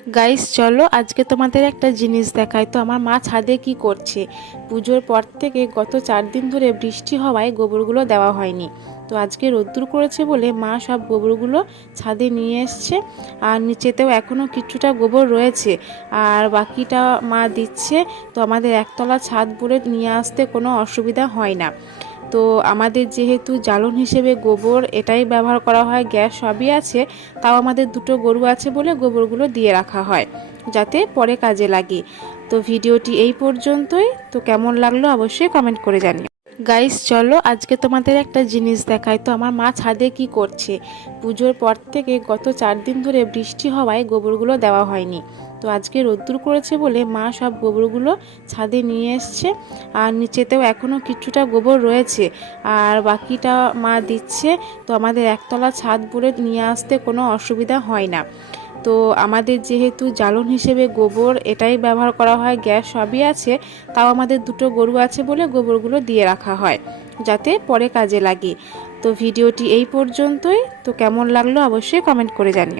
Guys চলো আজকে তোমাদের একটা জিনিস দেখাই। তো আমার মা ছাদে কি করছে। পুজোর পর থেকে গত 4 দিন ধরে বৃষ্টি হওয়ায় গোবরগুলো দেওয়া হয়নি। তো আজকে রোদ্দুর করেছে বলে মা সব গোবরগুলো ছাদে নিয়ে এসছে। আর নিচেতেও এখনও কিছুটা গোবর রয়েছে, আর বাকিটা মা দিচ্ছে। তো আমাদের একতলা ছাদ বলে নিয়ে আসতে কোনো অসুবিধা হয় না। তো আমাদের যেহেতু জ্বালন হিসেবে গোবর এটাই ব্যবহার করা হয়, গ্যাস সবই আছে, তাও আমাদের দুটো গরু আছে বলে গোবরগুলো দিয়ে রাখা হয় যাতে পরে কাজে লাগে। তো ভিডিওটি এই পর্যন্তই। তো কেমন লাগলো অবশ্যই কমেন্ট করে জানিও। গাইস চলো আজকে তোমাদের একটা জিনিস দেখাই। তো আমার মা ছাদে কি করছে। পুজোর পর থেকে গত 4 দিন ধরে বৃষ্টি হওয়ায় গোবরগুলো দেওয়া হয়নি। তো আজকে রোদ্দুর করেছে বলে মা সব গোবরগুলো ছাদে নিয়ে এসছে। আর নিচেতেও এখনও কিছুটা গোবর রয়েছে, আর বাকিটা মা দিচ্ছে। তো আমাদের একতলা ছাদ বলে নিয়ে আসতে কোনো অসুবিধা হয় না। তো আমাদের যেহেতু জ্বালন হিসেবে গোবর এটাই ব্যবহার করা হয়, গ্যাস সবই আছে, তাও আমাদের দুটো গরু আছে বলে গোবরগুলো দিয়ে রাখা হয় যাতে পরে কাজে লাগে। তো ভিডিওটি এই পর্যন্তই। তো কেমন লাগলো অবশ্যই কমেন্ট করে জানিও।